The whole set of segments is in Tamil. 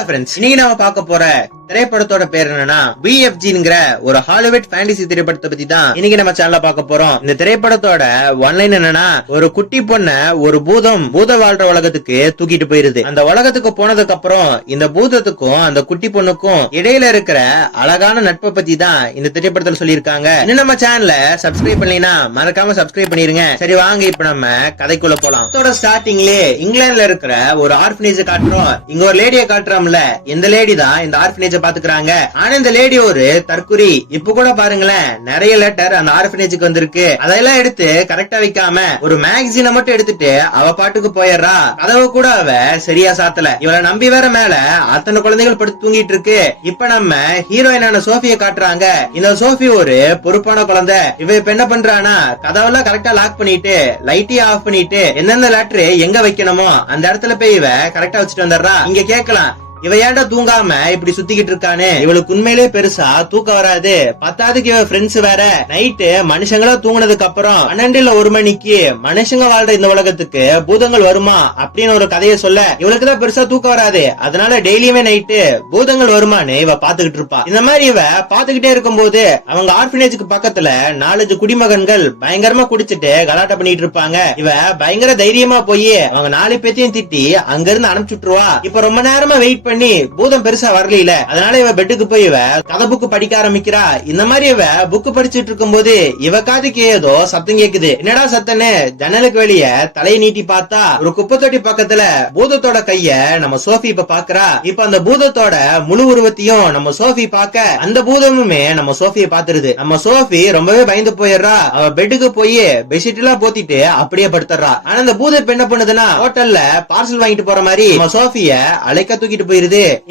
இன்னைக்கு நாம பார்க்க போற திரைப்படத்தோட பேர் என்னன்னா BFGங்கிற ஒரு ஹாலிவுட் ஃபேண்டசி திரைப்படத்தை பத்தி தான் இன்னைக்கு நம்ம சேனல்ல பார்க்க போறோம். இந்த திரைப்படத்தோட ஒன்லைன் என்னன்னா, ஒரு குட்டி பொண்ண ஒரு பூத வாழ்ற உலகத்துக்கு தூக்கிட்டு போயிருது. அந்த உலகத்துக்கு போனதுக்கு அப்புறம் இந்த பூதத்துக்கும் அந்த குட்டி பொண்ணுக்கும் இடையில இருக்கிற அழகான நட்பை பத்தி தான் இந்த திரைப்படத்தில் சொல்லியிருக்காங்க. இன்னும் நம்ம சேனல சப்ஸ்கிரைப் பண்ணீங்கன்னா மறக்காம சப்ஸ்கிரைப் பண்ணிருங்க. சரி வாங்க இப்ப நம்ம கதைக்குள்ள போலாம். இதோட ஸ்டார்டிங்லயே இங்கிலாந்துல இருக்கிற ஒரு ஆர்ஃபனேஜ் காட்டுறோம். இங்க ஒரு லேடிய காட்டுறோம்ல, இந்த லேடி தான் இந்த ஆர்ஃபனேஜ் பாத்துக்கிறாங்க. ஆனா இந்த லேடி ஒரு தற்குறி. இப்ப கூட பாருங்களேன், நிறைய லெட்டர் அந்த ஆர்ஃபனேஜுக்கு வந்திருக்கு. அதெல்லாம் எடுத்து கரெக்டா வைக்காம ஒரு மேகசினை மட்டும் எடுத்துட்டு அவ பாட்டுக்கு போயிடுறா. கதவை கூட அவ சரியா சாத்தல. இவளை நம்பி வேற மேல அத்தனை குழந்தைகள் படுத்து தூங்கிட்டு இருக்கு. இப்ப நம்ம ஹீரோயினான சோஃபிய காட்டுறாங்க. இந்த சோஃபி ஒரு பொறுப்பான குழந்தை. இவ இப்ப என்ன பண்றானா, கதவெல்லாம் கரெக்டா லாக் பண்ணிட்டு லைட்டையும் ஆஃப் பண்ணிட்டு எந்தெந்த லெட்டர் எங்க வைக்கணுமோ அந்த இடத்துல போய் இவ கரெக்டா வச்சுட்டு வந்துடுறா. இங்க கேட்கலாம், இவ ஏன்டா தூங்காம இப்படி சுத்திக்கிட்டு இருக்கானு. இவளுக்கு உண்மையிலே பெருசா தூக்கம் வராது. பத்தாவதுக்கு இவ ஃப்ரெண்ட்ஸ் வேற. நைட்டு மனுஷங்களா தூங்கினதுக்கு அப்புறம் 12 இல்ல 1 மணிக்கு மனுஷங்க வாழ்ற இந்த உலகத்துக்கு பூதங்கள் வருமா அப்படின்னு ஒரு கதையை சொல்ல இவளுக்கு தான் பெருசா தூக்கம் வராது. அதனால டெய்லியுமே நைட்டு பூதங்கள் வருமானு இவ பாத்துக்கிட்டு இருப்பா. இந்த மாதிரி இவ பாத்துக்கிட்டே இருக்கும் போது அவங்க ஆர்ஃபனேஜுக்கு பக்கத்துல 4 குடிமகன்கள் பயங்கரமா குடிச்சிட்டு கலாட்டா பண்ணிட்டு இருப்பாங்க. இவ பயங்கர தைரியமா போய் அவங்க 4 பேத்தையும் திட்டி அங்க இருந்து அனுப்பிச்சுட்டுருவா. இப்ப ரொம்ப நேரமா வெயிட் பண்ணி பூதம் பெருசா வரல. அதனால இவ பெட்டுக்கு போய் இவ கதை புக்கு படிக்க ஆரம்பிக்கிறா. இந்த மாதிரி இவ புக்கு படிச்சுட்டு இருக்கும் போது இவ காதுக்கு ஏதோ சத்தம் கேக்குது. என்னடா சத்தன்னு ஜன்னலுக்கு வெளியே தலையை நீட்டி பார்த்தா ஒரு குப்பை தொட்டி பக்கத்துல பூதத்தோட கைய நம்ம சோஃபி இப்ப பாக்குறா. இப்ப அந்த பூதத்தோட முழு உருவத்தையும் நம்ம சோஃபி பாக்க அந்த பூதமுமே நம்ம சோஃபிய பாத்துருது. நம்ம சோஃபி ரொம்பவே பயந்து போயிடுறா. அவ பெட்டுக்கு போய் பெட்ஷீட் எல்லாம் போத்திட்டு அப்படியே படுத்துறா. ஆனா அந்த பூதம் இப்ப என்ன பண்ணுதுன்னா, ஹோட்டல்ல பார்சல் வாங்கிட்டு போற மாதிரி நம்ம சோஃபிய அழைக்க தூக்கிட்டு போயிருது.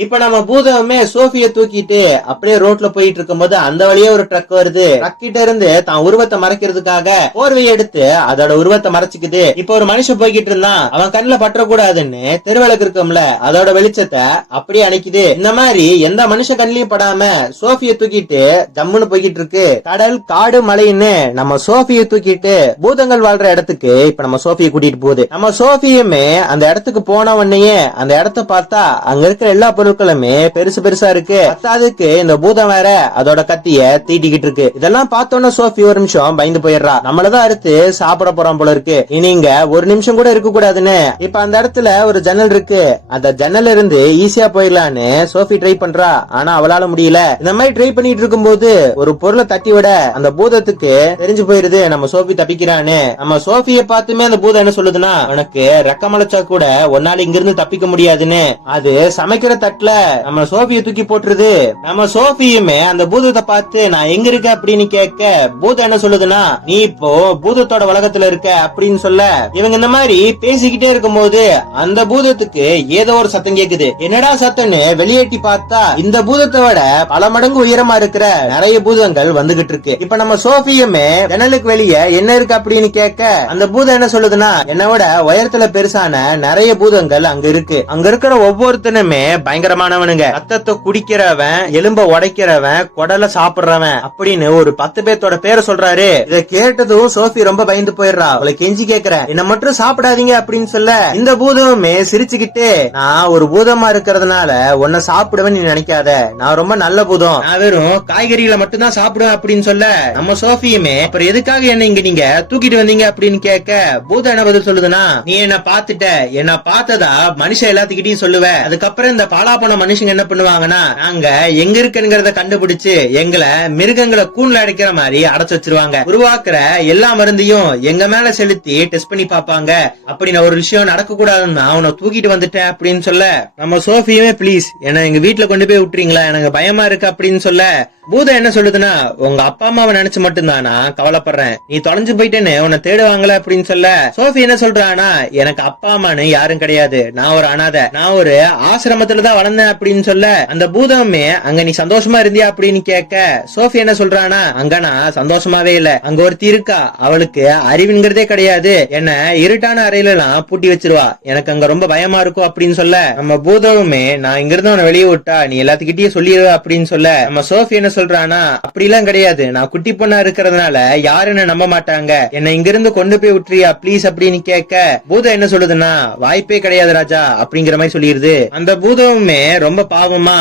இப்ப நம்ம பூதமே சோஃபிய தூக்கிட்டு அப்படியே ரோட்ல போயிட்டு இருக்கும் போது அந்த வழியே ஒரு ட்ரக் வருது. ட்ரக் கிட்ட இருந்து தான் உருவத்தை மறைக்கிறதுக்காக போர்வையை எடுத்து அதோட உருவத்தை மறைச்சுக்குது. இப்ப ஒரு மனுஷன் போய்கிட்டு இருந்தான். அவன் கண்ணுல பற்றக்கூடாதுன்னு தெருவிளக்கு இருக்கும்ல, அதோட வெளிச்சத்தை அப்படியே அணைக்குது. இந்த மாதிரி எந்த மனுஷ கண்ணிலையும் படாம சோஃபிய தூக்கிட்டு ஜம்முன்னு போய்கிட்டு இருக்கு. கடல் காடு மலைன்னு நம்ம சோஃபிய தூக்கிட்டு பூதங்கள் வாழ்ற இடத்துக்கு இப்ப நம்ம சோஃபிய கூட்டிட்டு போகுது. நம்ம சோஃபியுமே அந்த இடத்துக்கு போன உடனே அந்த இடத்த பார்த்தா அங்க இருக்கிற எல்லா பொருட்களுமே பெருசு பெருசா இருக்கு. அதுக்கு இந்த பூதம் வேற அதோட கத்திய தீட்டிக்கிட்டு இருக்கு. இதெல்லாம் பார்த்தோன்னா சோஃபி ஒரு நிமிஷம் பயந்து போயிடுறா. நம்மளதான் அறுத்து சாப்பிட போறோம் போல இருக்கு. இனிங்க ஒரு நிமிஷம் கூட இருக்க கூடாதுன்னு இப்ப அந்த இடத்துல ஒரு ஜன்னல் இருக்கு. அந்த ஜன்னல் இருந்து ஈஸியா போயிடலான்னு சோஃபி ட்ரை பண்றா. ஆனா அவளால முடியல. இந்த மாதிரி ட்ரை பண்ணிட்டு இருக்கும் போது ஒரு பொருளை தட்டி விட அந்த பூதத்துக்கு தெரிஞ்சு போயிருது நம்ம சோஃபி தப்பிக்கிறான்னு. நம்ம சோஃபிய பார்த்துமே அந்த பூதம் என்ன சொல்லுதுன்னா, உனக்கு ரெக்கமலைச்சா கூட ஒன்னால இங்கிருந்து தப்பிக்க முடியாதுன்னு. அது சமைக்கிற தட்டுல நம்ம சோஃபிய தூக்கி போட்டுருது. நம்ம சோஃபியுமே அந்த பூதத்தை பார்த்து நான் எங்க இருக்க அப்படின்னு கேட்க பூதம் என்ன சொல்லுதுன்னா, நீ இப்போ பூதத்தோட உலகத்துல இருக்க அப்படின்னு சொல்ல இவங்க இந்த மாதிரி பேசிக்கிட்டே இருக்கும் போது அந்த பூதத்துக்கு ஏதோ ஒரு சத்தம் கேக்குது. என்னடா சத்தம்னு வெளியேட்டி பார்த்தா இந்த பூதத்தை விட பல மடங்கு உயரமா இருக்கிற நிறைய பூதங்கள் வந்துகிட்டு இருக்கு. இப்ப நம்ம சோஃபியுமே ஜன்னலுக்கு வெளியே என்ன இருக்கு அப்படின்னு கேட்க அந்த பூதம் என்ன சொல்லுதுன்னா, என்னை விட உயரத்துல பெருசான நிறைய பூதங்கள் அங்க இருக்கு. அங்க இருக்கிற ஒவ்வொருத்தனுமே பயங்கரமானவனுங்க. ரத்தத்தை குடிக்கிறவன், எலும்ப உடைக்கிறவன், குடலை சாப்பிடுறவன் அப்படின்னு ஒரு 10 பேர்த்தோட பேரை சொல்றாரு. இதை கேட்டதும் சோஃபி ரொம்ப பயந்து போயிடுறா. அவளை கெஞ்சி கேக்குறேன், என்ன மட்டும் சாப்பிடாதீங்க அப்படின்னு சொல்ல இந்த பூதமே சிரிச்சுக்கிட்டு, நான் ஒரு பூதமா இருக்கிறதுனால உன்னை சாப்பிடுவேன் நீ நினைக்காத, நான் ரொம்ப நல்ல பூதம், நான் வெறும் காய்கறிகளை மட்டும் தான் சாப்பிடுவேன் அப்படின்னு சொல்ல நம்ம சோஃபியுமே அப்புறம் எதுக்காக என்ன இங்க நீங்க தூக்கிட்டு வந்தீங்க அப்படின்னு கேட்க பூதம் என்ன பதில் சொல்லுதுன்னா, நீ என்ன பாத்துட்ட, என்ன பார்த்ததா மனுஷன் எல்லாத்துக்கிட்டையும் சொல்லுவ. அதுக்கப்புறம் இந்த பாலாப்போன மனுஷங்க என்ன பண்ணுவாங்கன்னா, நாங்க எங்க இருக்குங்கிறத கண்டுபிடிச்சு எங்களை மிருகங்களை கூண்ல அடைக்கிற மாதிரி அடைச்சு வச்சிருவாங்க. உருவாக்குற எல்லா மருந்தையும் எங்க மேல செலுத்தி டெஸ்ட் பண்ணி பாப்பாங்க. அப்படின்னு ஒரு விஷயம் நடக்க கூடாதுன்னு அவனை தூக்கிட்டு வந்துட்டேன் அப்படின்னு சொல்ல நம்ம சோஃபியுமே ப்ளீஸ் என்ன எங்க வீட்டுல கொண்டு போய் விட்டுறீங்களா, எனக்கு பயமா இருக்கு அப்படின்னு சொல்ல பூதம் என்ன சொல்லுதுன்னா, உங்க அப்பா அம்மாவை நினைச்சு மட்டும்தானா கவலைப்படுறேன், நீ தொலைஞ்சு போயிட்டேன்னு உன்னை தேடுவாங்களே அப்படின்னு சொல்ல சோஃபி என்ன சொல்றானா, எனக்கு அப்பா அம்மான்னு யாரும் கிடையாது, நான் ஒரு அனாதை, நான் ஒரு ஆசிரமத்துலதான் வளர்ந்தேன் அப்படின்னு சொல்ல அந்த பூதமே அங்க நீ சந்தோஷமா இருந்தியா அப்படின்னு கேட்க சோஃபி என்ன சொல்றானா, அங்க நான் சந்தோஷமாவே இல்ல, அங்க ஒருத்தி இருக்கா, அவளுக்கு அறிவுங்கிறதே கிடையாது, என்ன இருட்டான அறையில எல்லாம் பூட்டி வச்சிருவா, எனக்கு அங்க ரொம்ப பயமா இருக்கும் அப்படின்னு சொல்ல நம்ம பூதமுமே நான் இங்க இருந்து உன்னை வெளியே விட்டா நீ எல்லாத்துக்கிட்டயும் சொல்லிடுவ அப்படின்னு சொல்ல நம்ம சோஃபி என்ன சொல்றானா, அப்படிலாம் கிடையாது, நான் குட்டி பொண்ணா இருக்கிறதுனால யாரும் என்ன நம்ப மாட்டாங்க, என்ன இங்கிருந்து கொண்டு போய் விட்டுறியா ப்ளீஸ் அப்படின்னு கேட்க, பூதம் என்ன சொல்லுதுன்னா, வாய்ப்பே கிடையாது ராஜா அப்படிங்கிற மாதிரி சொல்லிடுது. அந்த பூதமுமே ரொம்ப பாவமா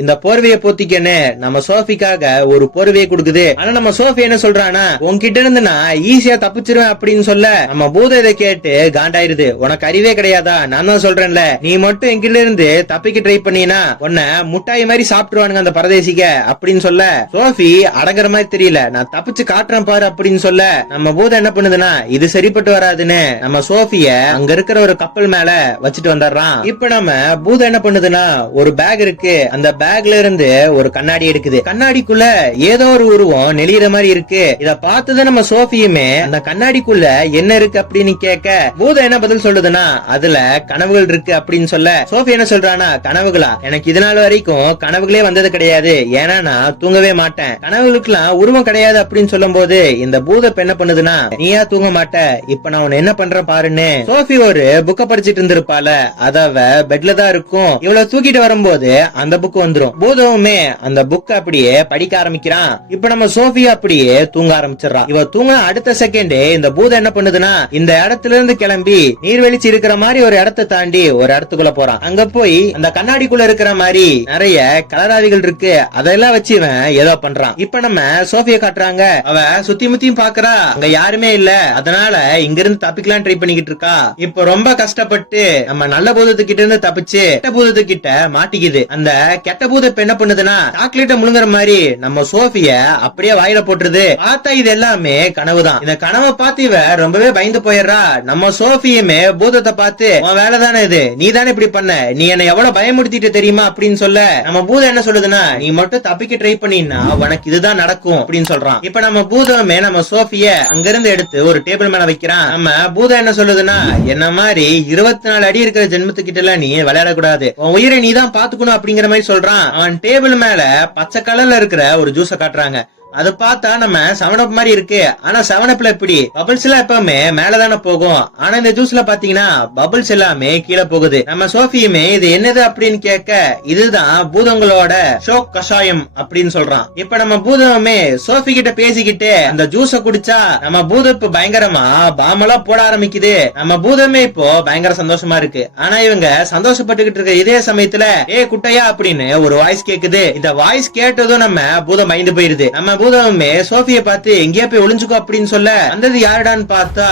இந்த போர்வையை போத்திக்கன்னு நம்ம சோஃபிக்காக ஒரு போர்வையை கொடுக்குது. ஆனா நம்ம சோஃபி என்ன சொல்றானா, உன்கிட்ட இருந்து நான் ஈஸியா தப்பிச்சிருவேன் அப்படின்னு சொல்ல, நம்ம பூதம் இதை கேட்டு காண்டாயிருது. உனக்கு அறிவே கிடையாதா, நான் தான் சொல்றேன்ல, நீ மட்டும் எங்கிட்ட இருந்து தப்பிக்க ட்ரை பண்ணினா உன்னை முட்டாய் மாதிரி சாப்பிட்டுருவானுங்க அந்த பரதேசிக அப்படின்னு சொல்ல, சோஃபி அடங்குற மாதிரி தெரியல, நான் தப்பிச்சு காட்டுறேன் பாரு அப்படின்னு சொல்ல, நம்ம பூதம் என்ன பண்ணுதுன்னா, இது சரிப்பட்டு வராதுன்னு நம்ம சோஃபிய அங்க இருக்கிற ஒரு கப்பல் மேல வச்சுட்டு வந்துடுறான். இப்ப நம்ம பூதம் என்ன பண்ணுதுன்னா, ஒரு பேக் இருக்கு, அந்த பேக்ல இருந்து ஒரு கண்ணாடி எடுக்குது. கண்ணாடிக்குள்ள ஏதோ ஒரு உருவம் நெளிகிற மாதிரி இருக்கு. இத பார்த்தது நம்ம சோஃபியுமே அந்த கண்ணாடிக்குள்ள என்ன இருக்கு அப்படின்னு கேட்க, பூதம் என்ன பதில் சொல்லுதுன்னா, அதுல கனவுகள் இருக்கு அப்படின்னு சொல்ல, சோஃபி என்ன சொல்றானா, கனவுகளா, எனக்கு இது நாள் வரைக்கும் கனவுகளே வந்தது கிடையாது, ஏன்னா நான் தூங்கவே மாட்டேன், கனவுகளுக்குலாம் உருவம் கிடையாது அப்படின்னு சொல்லும் போது இந்த பூத என்ன பண்ணுதுன்னா, நீயா தூங்க மாட்ட, இப்ப நான் உன்னை என்ன பண்றேன் பாருன்னு சோஃபி ஒரு புக்க படிச்சிட்டு இருந்திருப்பால, அதவ பெட்ல தான் இருக்கும், இவ்வளவு தூக்கிட்டு வரும்போது அந்த புக் வந்துரும். பூதவுமே அந்த புக் அப்படியே படிக்க ஆரம்பிக்கிறான். இப்ப நம்ம சோஃபி அப்படியே தூங்க ஆரம்பிச்சிடறான். இவ தூங்க அடுத்த செகண்ட் இந்த பூதம் என்ன பண்ணுதுன்னா, இந்த இடத்துல இருந்து கிளம்பி நீர்வெளிச்சு இருக்கிற மாதிரி ஒரு இடத்தை தாண்டி ஒரு இடத்துக்குள்ள போறான். அங்க போய் அந்த கண்ணாடிக்குள்ள இருக்கிற மாதிரி நிறைய கலராவிகள் இருக்கு, அதெல்லாம் வச்சு இவன் ஏதோ பண்றான். இப்ப நம்ம சோஃபிய காட்டுறாங்க, அவ சுத்தி முத்தியும் பாக்குறா, அங்க யாருமே இல்ல, அதனால இங்க இருந்து தப்பிக்கலாம் ட்ரை பண்ணிக்கிட்டு இருக்கா. இப்ப ரொம்ப கஷ்டப்பட்டு நம்ம நல்ல பூதத்துக்கிட்ட இருந்து தப்பிச்சு கெட்ட பூதத்துக்கிட்ட மாட்டிக்குது. அந்த கெட்ட பூதம் என்ன பண்ணுதுன்னா, சாக்லேட்ட முழுங்குற மாதிரி நம்ம சோஃபிய அப்படியே வாயில போட்டுருது. பார்த்தா இது எல்லாமே கனவுதான். இந்த கனவை பார்த்து இவ ரொம்பவே பயந்து போயிடுறா. நம்ம சோஃபியுமே பூதத்தை பார்த்து, உன் வேலை தானே இது, நீ தானே இப்படி பண்ண, நீ என்ன எவ்வளவு பயமுடுத்திட்டு தெரியுமா அப்படின்னு சொல்ல, நம்ம பூதம் என்ன சொல்லுதுன்னா, நீ மட்டும் தப்பிக்க ட்ரை பண்ணினா உனக்கு இதுதான் நடக்கும் அப்படின்னு சொல்றான். இப்ப நம்ம பூதமே நம்ம சோஃபிய அங்கிருந்து எடுத்து ஒரு டேபிள் மேல வைக்கிறான். நம்ம பூதம் என்ன சொல்லுதுன்னா, என்ன மாதிரி 24 அடி இருக்கிற ஜென்மத்துக்கிட்ட எல்லாம் நீ விளையாடக்கூடாது, உன் உயிரை நீ தான் பாத்துக்கணும் அப்படிங்கிற மாதிரி சொல்றான். அவன் டேபிள் மேல பச்சை கலர்ல இருக்கிற ஒரு ஜூஸ காட்டுறாங்க. அது பார்த்தா நம்ம 7up மாதிரி இருக்கு. ஆனா 7upல எப்படி பபிள்ஸ் எல்லாம் எப்பவுமே மேலதானே போகும், ஆனா இந்த ஜூஸ்ல பாத்தீங்கன்னா பபிள்ஸ் எல்லாமே கீழே போகுது. நம்ம சோஃபியுமே இது என்னது அப்படின்னு கேட்க, இதுதான் பூதங்களோட ஷோக் கஷாயம் அப்படின்னு சொல்றான். இப்ப நம்ம பூதமே சோஃபி கிட்ட பேசிக்கிட்டு அந்த ஜூஸ குடிச்சா நம்ம பூதப்பு பயங்கரமா பாமெல்லாம் போட ஆரம்பிக்குது. நம்ம பூதமே இப்போ பயங்கர சந்தோஷமா இருக்கு. ஆனா இவங்க சந்தோஷப்பட்டுக்கிட்டு இருக்க இதே சமயத்துல, ஏ குட்டையா அப்படின்னு ஒரு வாய்ஸ் கேக்குது. இந்த வாய்ஸ் கேட்டதும் நம்ம பூதம் பயந்து போயிருது. நம்ம பூதமே சோஃபிய பார்த்து எங்கேயா போய் ஒளிஞ்சுக்கோ அப்படின்னு சொல்ல, வந்தது யாருடான்னு பார்த்தா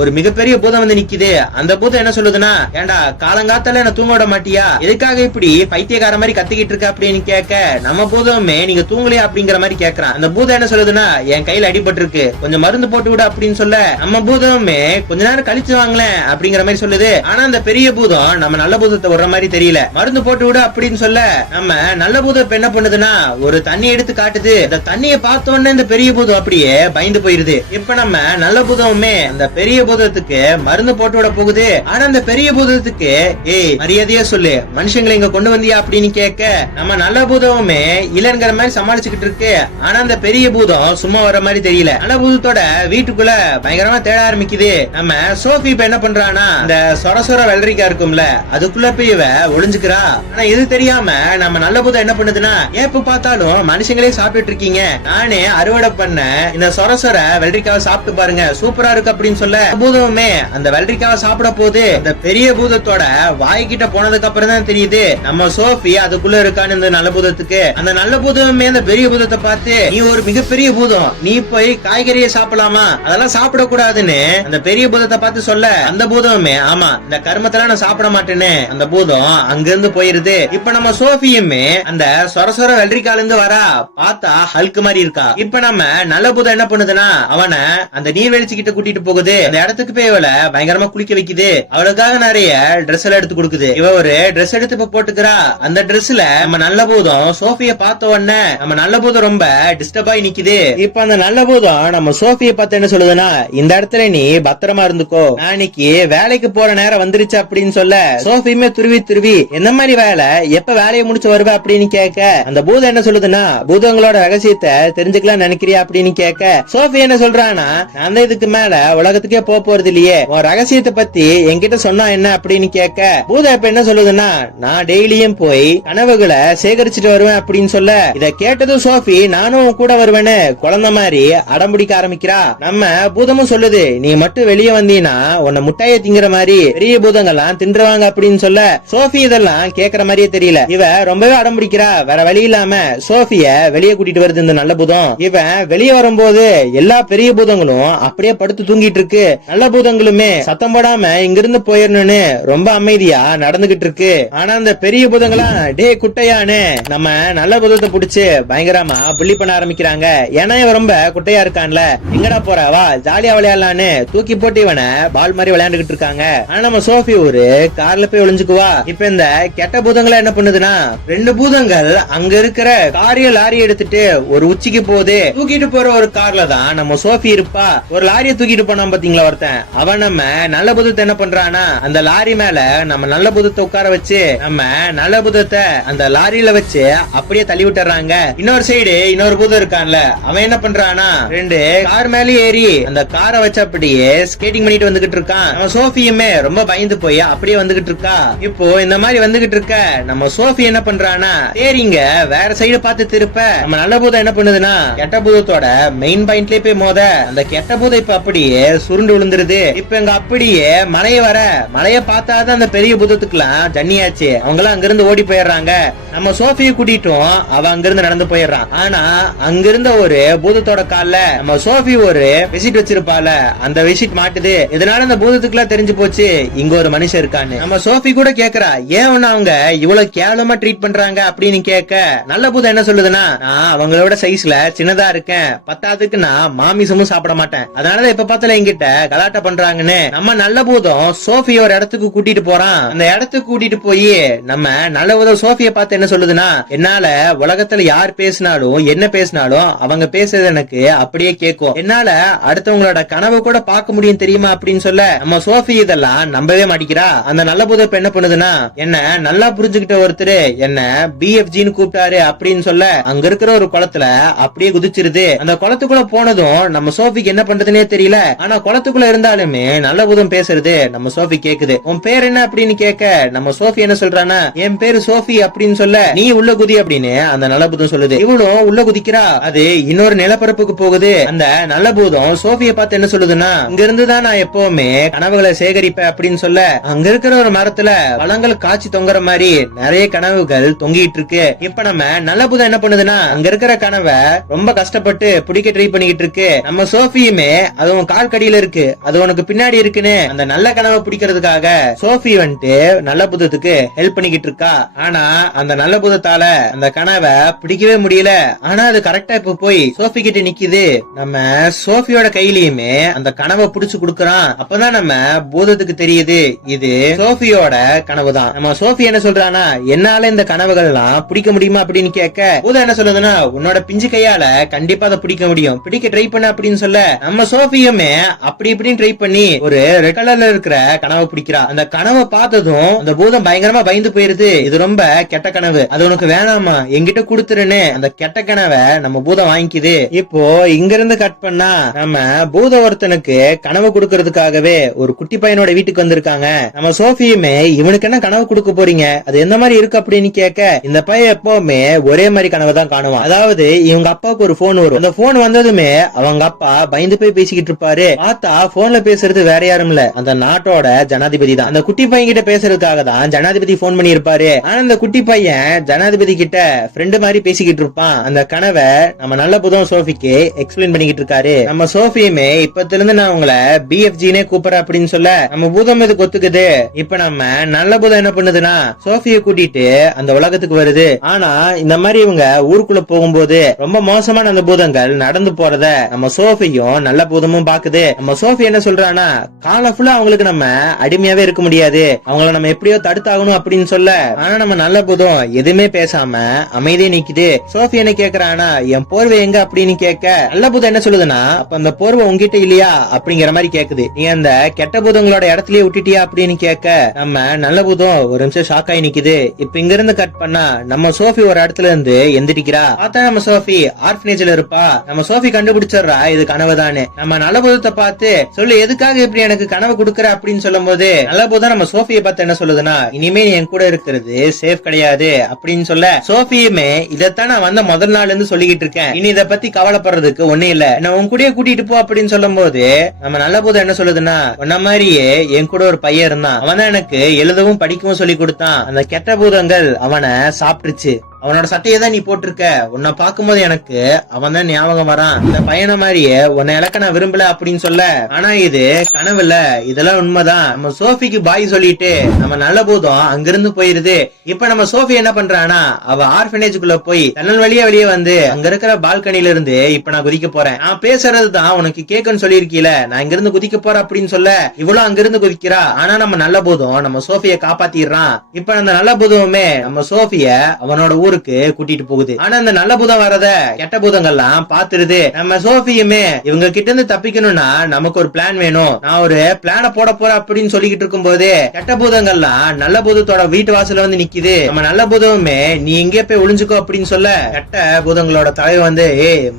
ஒரு மிகப்பெரிய பூதம் வந்து நிக்குது. அந்த பூதம் என்ன சொல்லுதுன்னா, ஏண்டா காலங்காத்தால என்ன தூங்க விட மாட்டியா, எதுக்காக இப்படி பைத்தியக்கார மாதிரி கத்திக்கிட்டு இருக்க அப்படின்னு கேட்க, நம்ம பூதமே நீங்க தூங்கலையா அப்படிங்கிற மாதிரி கேக்குறான். அந்த பூதம் என்ன சொல்லுதுன்னா, என் கையில அடிபட்டு இருக்கு, கொஞ்சம் மருந்து போட்டு விட அப்படின்னு சொல்ல, நம்ம பூதமே கொஞ்ச நேரம் கழிச்சு வாங்கலேன் அப்படிங்கிற மாதிரி சொல்லுது. ஆனா அந்த பெரிய பூதம் நம்ம நல்ல பூதத்தை விடுற மாதிரி தெரியல, மருந்து போட்டு விட அப்படின்னு சொல்ல, நம்ம நல்ல பூதம் என்ன பண்ணுதுன்னா ஒரு தண்ணி எடுத்து காட்டுது. அந்த தண்ணியை பார்த்தோன்னே இந்த பெரிய பூதம் அப்படியே பயந்து போயிருது. இப்ப நம்ம நல்ல பூதமுமே அந்த பெரிய பூதத்துக்கு மருந்து போட்டு விட போகுது. ஆனா அந்த பெரிய பூதத்துக்கு, ஏய் மரியாதையா சொல்லு, மனுஷங்களை இங்க கொண்டு வந்தியா அப்படின்னு கேட்க, நம்ம நல்ல பூதமுமே இல்லங்கிற மாதிரி சமாளிச்சுக்கிட்டு இருக்கு. ஆனா அந்த பெரிய பூதம் சும்மா வர மாதிரி தெரியல. நல்ல பூதத்தோட வீட்டுக்குள்ள பயங்கரமா தேட ஆரம்பிக்குது. நம்ம சோஃபி இப்ப என்ன பண்றானா, இந்த சொர சொர வெள்ளரிக்கா இருக்கும்ல, அதுக்குள்ள போய் இவ ஒளிஞ்சுக்கிறா. ஆனா இது தெரியாம நம்ம நல்ல பூதம் என்ன பண்ணுதுன்னா, எப்ப பார்த்தாலும் மனுஷங்களே சாப்பிட்டு இருக்கீங்க, நானே அறுவடை பண்ண இந்த சொர சொர வெள்ளரிக்காவை சாப்பிட்டு பாருங்க, சூப்பரா இருக்கு அப்படின்னு சொல்ல, பூதமே அந்த வெள்ளரிக்காவை சாப்பிட போது இந்த பெரிய பூதத்தோட வாய்கிட்ட போனதுக்கு அப்புறம் தான் தெரியுது நம்ம சோஃபி அதுக்குள்ள இருக்கான்னு. இந்த நல்ல பூதத்துக்கு அந்த நல்ல பூதமே அந்த பெரிய பூதத்தை பார்த்து, நீ ஒரு மிகப்பெரிய பூதம், நீ போய் காய்கறியை சாப்பிடலாமா, அதெல்லாம் சாப்பிடக்கூடாதுன்னு அந்த பெரிய பூதத்தை பார்த்து சொல்ல, அந்த பூதமே ஆமா இந்த கர்மத்தெல்லாம் நான் சாப்பிட மாட்டேன்னு அந்த பூதம் அங்கிருந்து போயிருது. இப்ப நம்ம சோஃபியுமே அந்த சொர சொர வெள்ளரிக்கால இருந்து வரா, பார்த்தா ஹல்க் மாதிரி இருக்கா. இப்ப நம்ம நல்ல பூதம் என்ன பண்ணுதுன்னா, அவனை அந்த நீர்வீழ்ச்சி கிட்ட கூட்டிட்டு போகுது. அந்த இடத்துக்கு போய் இவளை பயங்கரமா குளிக்க வைக்குது. அவளுக்காக நிறைய ட்ரெஸ் எல்லாம் எடுத்து கொடுக்குது. இவ ஒரு ட்ரெஸ் எடுத்து இப்ப போட்டுக்கிறா. அந்த ட்ரெஸ்ல நம்ம நல்ல பூதம் சோஃபிய பார்த்த உடனே நம்ம நல்ல பூதம் ரொம்ப டிஸ்டர்ப் ஆகி நிக்குது. இப்ப அந்த நல்ல பூதம் நம்ம சோஃபிய பார்த்து என்ன சொல்லுதுன்னா, இந்த இடத்துல நீ பத்திரமா இருந்துக்கோ, நாளைக்கு வேலைக்கு போற நேரம் வந்துருச்சு அப்படின்னு சொல்ல, சோஃபியுமே துருவி துருவி எந்த மாதிரி வேலை, எப்ப வேலையை முடிச்சு வருவ அப்படின்னு கேட்க, அந்த பூதம் என்ன சொல்லுதுன்னா, பூதங்களோட ரகசியத்தை தெரிஞ்சுக்கலாம் நினைக்கிறியா அப்படின்னு கேட்க சோஃபி என்ன சொல்றானா, நான் தான் இதுக்கு மேல உலகத்துக்கே போறது இல்லையே, உன் ரகசியத்தை பத்தி என்கிட்ட சொன்னா என்ன அப்படின்னு கேட்க பூதம் இப்ப என்ன சொல்லுதுன்னா, நான் டெய்லியும் போய் கனவுகளை சேகரிச்சுட்டு வருவேன் அப்படின்னு சொல்ல இத கேட்டதும் சோஃபி நானும் கூட வருவேன்னு குழந்தை மாதிரி அடம்பிடிக்க ஆரம்பிக்கிறா. நம்ம பூதமும் சொல்லுது, நீ மட்டும் வெளியே வந்தீங்கன்னா உன்னை முட்டைய திங்கிற மாதிரி பெரிய பூதங்கள்லாம் தின்றுவாங்க அப்படின்னு சொல்ல சோஃபி இதெல்லாம் கேக்குற மாதிரியே தெரியல. இவ ரொம்பவே அடம்பிடிக்கிறா. வேற வழி இல்லாம சோஃபிய வெளியே கூட்டிட்டு வருது இந்த நல்ல பூதம். இவன் வெளியே வரும்போது எல்லா பெரிய பூதங்களும் அப்படியே படுத்து தூங்கிட்டு இருக்கு. நல்ல பூதங்களுமே சத்தம் போடாம இங்கிருந்து போயிடணும்னு ரொம்ப அமைதியா நடந்துகிட்டு இருக்கு. ஆனா அந்த பெரிய பூதங்களா டே குட்டையானு நம்ம நல்ல பூதத்தை புடிச்சு பயங்கரமா புள்ளி பண்ண ஆரம்பிக்கிறாங்க. ஏன்னா இவன் ரொம்ப குட்டையா இருக்கான்ல, எங்கடா போற வா ஜாலியா விளையாடலான்னு தூக்கி போட்டு இவனை பால் மாதிரி விளையாண்டுகிட்டு இருக்காங்க. ஆனா நம்ம சோஃபி ஒரு கார்ல போய் ஒளிஞ்சுக்குவா. இப்ப இந்த கெட்ட பூதங்களை என்ன பண்ணுதுன்னா, 2 பூதங்கள் அங்க இருக்கிற காரிய லாரி எடுத்துட்டு ஒரு உச்சிக்கு போகுது. தூக்கிட்டு போற ஒரு கார்ல தான் நம்ம சோஃபி இருப்பா. ஒரு லாரியை தூக்கிட்டு போனான் பாத்தீங்களா ஒருத்தன், அவன் நம்ம நல்ல பூதத்தை என்ன பண்றானா, அந்த லாரி மேல நம்ம நல்ல பூதத்தை உட்கார வச்சு நம்ம நல்ல பூதத்தை அந்த லாரியில வச்சு அப்படியே தள்ளி விட்டுறாங்க. இன்னொரு சைடு இன்னொரு பூதம் இருக்கான்ல, அவன் என்ன பண்றானா 2 கார் மேல ஏறி அந்த காரை வச்சு அப்படியே ஸ்கேட்டிங் பண்ணிட்டு வந்துகிட்டு இருக்கான். நம்ம சோஃபியுமே ரொம்ப பயந்து போய் அப்படியே வந்துகிட்டு இருக்கா. இப்போ இந்த மாதிரி வந்துகிட்டு இருக்க நம்ம சோஃபி என்ன பண்றானா, சரிங்க வேற சைடு பார்த்து திருப்ப நம்ம நல்ல பூதம் என்ன பண்ணுதுன்னா கெட்ட பூதத்தோட மெயின் பாயிண்ட்லயே போய் மோத அந்த கெட்ட பூதம் இப்ப அப்படியே சுருண்டு விழுந்துருது. இப்ப இங்க அப்படியே மழைய பார்த்தாதான் அந்த பெரிய பூதத்துக்குலாம் ஜன்னியாச்சு. அவங்க எல்லாம் அங்கிருந்து ஓடி போயிடுறாங்க. நம்ம சோஃபியை கூட்டிட்டும் அவ அங்கிருந்து நடந்து போயிடுறான். ஆனா அங்கிருந்த ஒரு பூதத்தோட கால்ல நம்ம சோஃபி ஒரு விசிட் வச்சிருப்பால, அந்த விசிட் மாட்டுது. இதனால அந்த பூதத்துக்குலாம் தெரிஞ்சு போச்சு இங்க ஒரு மனுஷன் இருக்கான்னு. நம்ம சோஃபி கூட கேக்குறா, ஏன் ஒண்ணு அவங்க இவ்வளவு கேவலமா ட்ரீட் பண்றாங்க அப்படின்னு கேட்க நல்ல பூதம் என்ன சொல்லுதுன்னா, நான் அவங்களோட சைஸ்ல சின்னதா இருக்கேன், பத்தாவதுக்கு நான் மாமிசமும் சாப்பிட மாட்டேன், அதனால இப்ப பார்த்தால என்கிட்ட கலாட்டா பண்றாங்கன்னு நம்ம நல்ல பூதம் சோஃபிய ஒரு இடத்துக்கு கூட்டிட்டு போறான். அந்த இடத்துக்கு கூட்டிட்டு போய் நம்ம நல்ல பூதம் சோஃபிய பார்த்து என்ன சொல்லுதுன்னா, என்னால உலகத்துல யார் பேசினாலும் என்ன பேசினாலும் அவங்க பேசுறது எனக்கு அப்படியே கேட்கும், என்னால அடுத்தவங்களோட கனவு கூட பார்க்க முடியும் தெரியுமா அப்படின்னு சொல்ல நம்ம சோஃபி இதெல்லாம் நம்பவே மாட்டிக்கிறா. அந்த நல்ல பூதம் இப்ப என்ன பண்ணுதுன்னா, என்ன நல்லா புரிஞ்சுக்கிட்ட ஒருத்தர் என்ன பிஎஃப்ஜின்னு கூப்பிட்டாரு அப்படின்னு சொல்ல அங்க இருக்கிற ஒரு குளத்துல அப்படியே குதிச்சிருது. அந்த குளத்துக்குள்ள போனதும் நம்ம சோஃபிக்கு என்ன பண்றதுன்னே தெரியல. ஆனா குளத்துக்குள்ள இருந்தாலுமே நல்ல பூதம் பேசுறது நம்ம சோஃபி கேக்குது. உன் பேர் என்ன அப்படின்னு கேட்க நம்ம சோஃபி என்ன சொல்றானா, என் பேரு சோஃபி அப்படின்னு சொல்ல நீ உள்ள குதி அப்படின்னு அந்த நல்ல பூதம் சொல்லுது. இவளும் உள்ள குதிக்கிறா. அது இன்னொரு நிலப்பரப்புக்கு போகுது. அந்த நல்ல பூதம் சோஃபிய பார்த்து என்ன சொல்லுதுன்னா, இங்க இருந்துதான் நான் எப்பவுமே கனவுகளை சேகரிப்பேன் அப்படின்னு சொல்ல அங்க இருக்கிற ஒரு மரத்துல பழங்கள் காய்ச்சி தொங்குற மாதிரி நிறைய கனவுகள் தொங்கிட்டு இருக்கு. இப்ப நம்ம நல்ல பூதம் என்ன பண்ணுதுன்னா, அங்க இருக்கிற கனவை ரொம்ப கஷ்டப்பட்டு பிடிக்க ட்ரை பண்ணிக்கிட்டு இருக்கு. நம்ம சோஃபியுமே அது உன் கால் கடியில இருக்கு, அது உனக்கு பின்னாடி இருக்குன்னு அந்த நல்ல கனவை பிடிக்கிறதுக்காக சோஃபி வந்துட்டு நல்ல பூதத்துக்கு ஹெல்ப் பண்ணிக்கிட்டு இருக்கா. ஆனா அந்த நல்ல பூதத்தால அந்த கனவை பிடிக்கவே முடியல. ஆனா அது கரெக்டா இப்ப போய் சோஃபி கிட்ட நிக்குது. நம்ம சோஃபியோட கையிலயுமே அந்த கனவை புடிச்சு குடுக்கறான். அப்பதான் நம்ம பூதத்துக்கு தெரியுது இது சோஃபியோட கனவு தான். நம்ம சோஃபி என்ன சொல்றானா, என்னால இந்த கனவுகள் எல்லாம் பிடிக்க முடியுமா அப்படின்னு கேட்க பூதம் என்ன சொல்லுதுன்னா, உன்னோட பிஞ்சு கையால கண்டிப்பா அதை பிடிக்க முடியும், பிடிக்க ட்ரை பண்ண அப்படின்னு சொல்ல நம்ம சோஃபியுமே அப்படி இப்படின்னு ட்ரை பண்ணி ஒரு ரெட் கலர்ல இருக்கிற கனவை பிடிக்கிறா. அந்த கனவை பார்த்ததும் அந்த பூதம் பயங்கரமா பயந்து போயிருது. இது ரொம்ப கெட்ட கனவு, அது உனக்கு வேணாமா என்கிட்ட கொடுத்துருன்னு அந்த கெட்ட கனவை நம்ம பூதம் வாங்கிக்குது. இப்போ இங்க இருந்து கட் பண்ணா நம்ம பூத ஒருத்தனுக்கு கனவு கொடுக்கறதுக்காகவே ஒரு குட்டி பையனோட வீட்டுக்கு வந்திருக்காங்க. நம்ம சோஃபியுமே இவனுக்கு என்ன கனவு கொடுக்க போறீங்க, அது எந்த மாதிரி இருக்கு அப்படின்னு கேட்க இந்த பையன் எப்பவுமே ஒரே மாதிரி கனவு தான் காணுவான். அதாவது இவங்க அப்பாவுக்கு ஒரு போன் வரும். அந்த போன் வந்ததுமே அவங்க அப்பா பயந்து போய் பேசிக்கிட்டு இருப்பாரு. பார்த்தா போன்ல பேசுறது வேற யாரும் இல்ல, அந்த நாட்டோட ஜனாதிபதி தான். அந்த குட்டி பையன் கிட்ட பேசுறதுக்காக தான் ஜனாதிபதி போன் பண்ணி இருப்பாரு. ஆனா அந்த குட்டி பையன் ஜனாதிபதி கிட்ட ஃப்ரெண்டு மாதிரி பேசிக்கிட்டு இருப்பான். அந்த கனவை நம்ம நல்ல புதம் சோஃபிக்கு எக்ஸ்பிளைன் பண்ணிக்கிட்டு இருக்காரு. நம்ம சோஃபியுமே இப்பத்துல இருந்து நான் உங்களை பிஎஃப்ஜினே கூப்பிடுறேன் அப்படின்னு சொல்ல நம்ம பூதம் இது கொத்துக்குது. இப்ப நம்ம நல்ல பூதம் என்ன பண்ணுதுன்னா சோஃபியை கூட்டிட்டு அந்த உலகத்துக்கு வருது. ஆனா இந்த மாதிரி இவங்க ஊருக்குள்ள போகும்போது ரொம்ப மோசமான அந்த பூதங்கள் நடந்து போறத நம்ம சோஃபியும் நல்ல பூதமும் பாக்குது. நம்ம சோஃபி என்ன சொல்றானா, கால ஃபுல்லா அவங்களுக்கு நம்ம அடிமையாவே இருக்க முடியாது, அவங்கள நம்ம எப்படியோ தடுத்தாகணும் அப்படின்னு சொல்ல ஆனா நம்ம நல்ல பூதம் எதுவுமே பேசாம அமைதியே நிக்குது. சோஃபி என்ன கேக்குறானா, என் போர்வை எங்க அப்படின்னு கேட்க நல்ல பூதம் என்ன சொல்லுதுன்னா, அப்ப அந்த போர்வை உங்ககிட்ட இல்லையா அப்படிங்கிற மாதிரி கேக்குது. நீ அந்த கெட்ட பூதங்களோட இடத்துலயே விட்டுட்டியா அப்படின்னு கேட்க நம்ம நல்ல பூதம் ஒரு நிமிஷம் ஷாக் ஆகி நிக்குது. இப்ப இங்க இருந்து கட் பண்ணா நம்ம சோஃபி ஒரு இடத்துல இருந்து எந்திரிக்கிறா. பார்த்தா நம்ம சோஃபி ஆர்ஃபனேஜ்ல இருப்பா. நம்ம சோஃபி கண்டுபிடிச்சிடுறா இது கனவுதானு. நம்ம நல்ல பூதத்தை பார்த்து சொல்லு எதுக்காக இப்படி எனக்கு கனவு கொடுக்கற அப்படின்னு சொல்லும் போது நல்ல பூதம் நம்ம சோஃபியை பார்த்து என்ன சொல்லுதுன்னா, இனிமே என் கூட இருக்கிறது சேஃப் கிடையாது அப்படின்னு சொல்ல, சோஃபியுமே இதைத்தான் நான் வந்த முதல் நாள்ல இருந்து சொல்லிக்கிட்டு இருக்கேன், இனி இதை பத்தி கவலைப்படுறதுக்கு ஒண்ணு இல்ல, நான் உன் கூடயே கூட்டிட்டு போ அப்படின்னு சொல்லும் போது நம்ம நல்ல பூதம் என்ன சொல்லுதுன்னா, உன்ன மாதிரியே என் கூட ஒரு பையன் இருந்தான், அவன் தான் எனக்கு எழுதவும் படிக்கவும் சொல்லி கொடுத்தான், அந்த கெட்ட பூதங்கள் அவனை சாப்பிட்டுருச்சு, அவனோட சட்டையை தான் நீ போட்டிருக்க, உன்னை பார்க்கும்போது எனக்கு அவன் தான் ஞாபகம் வரான், இந்த பையனை மாதிரியே உன்னை இழக்க நான் விரும்பல அப்படின்னு சொல்ல, ஆனா இது கனவுல, இதெல்லாம் உண்மைதான். நம்ம சோஃபிக்கு பாய் சொல்லிட்டு நம்ம நல்ல பூதம் அங்கிருந்து போயிருது. இப்ப நம்ம சோஃபி என்ன பண்றானா, அவ ஆர்ஃபனேஜுக்குள்ள போய் தன்னல் வழியா வெளியே வந்து அங்க இருக்கிற பால்கனில இருந்து இப்ப நான் குதிக்க போறேன், நான் பேசுறதுதான் உனக்கு கேக்குன்னு சொல்லியிருக்கீல, நான் இங்க இருந்து குதிக்க போறேன் அப்படின்னு சொல்ல, இவ்வளவு அங்கிருந்து குதிக்கிறா. ஆனா நம்ம நல்ல பூதம் நம்ம சோஃபியை காப்பாத்திடுறான். இப்ப அந்த நல்ல பூதமுமே நம்ம சோஃபிய அவனோட ஊருக்கு கூட்டிட்டு போகுது. ஆனா அந்த நல்ல பூதம் வரத கெட்ட பூதங்கள்லாம் பாத்துருது. நம்ம சோஃபியுமே இவங்க கிட்ட இருந்து தப்பிக்கணும்னா நமக்கு ஒரு பிளான் வேணும், நான் ஒரு பிளான போட போறேன் அப்படின்னு சொல்லிக்கிட்டு இருக்கும் போது கெட்ட பூதங்கள்லாம் நல்ல பூதத்தோட வீட்டு வாசல்ல வந்து நிக்குது. நம்ம நல்ல பூதமுமே நீ இங்கே போய் ஒளிஞ்சுக்கோ அப்படின்னு சொல்ல, கெட்ட பூதங்களோட தலைவர் வந்து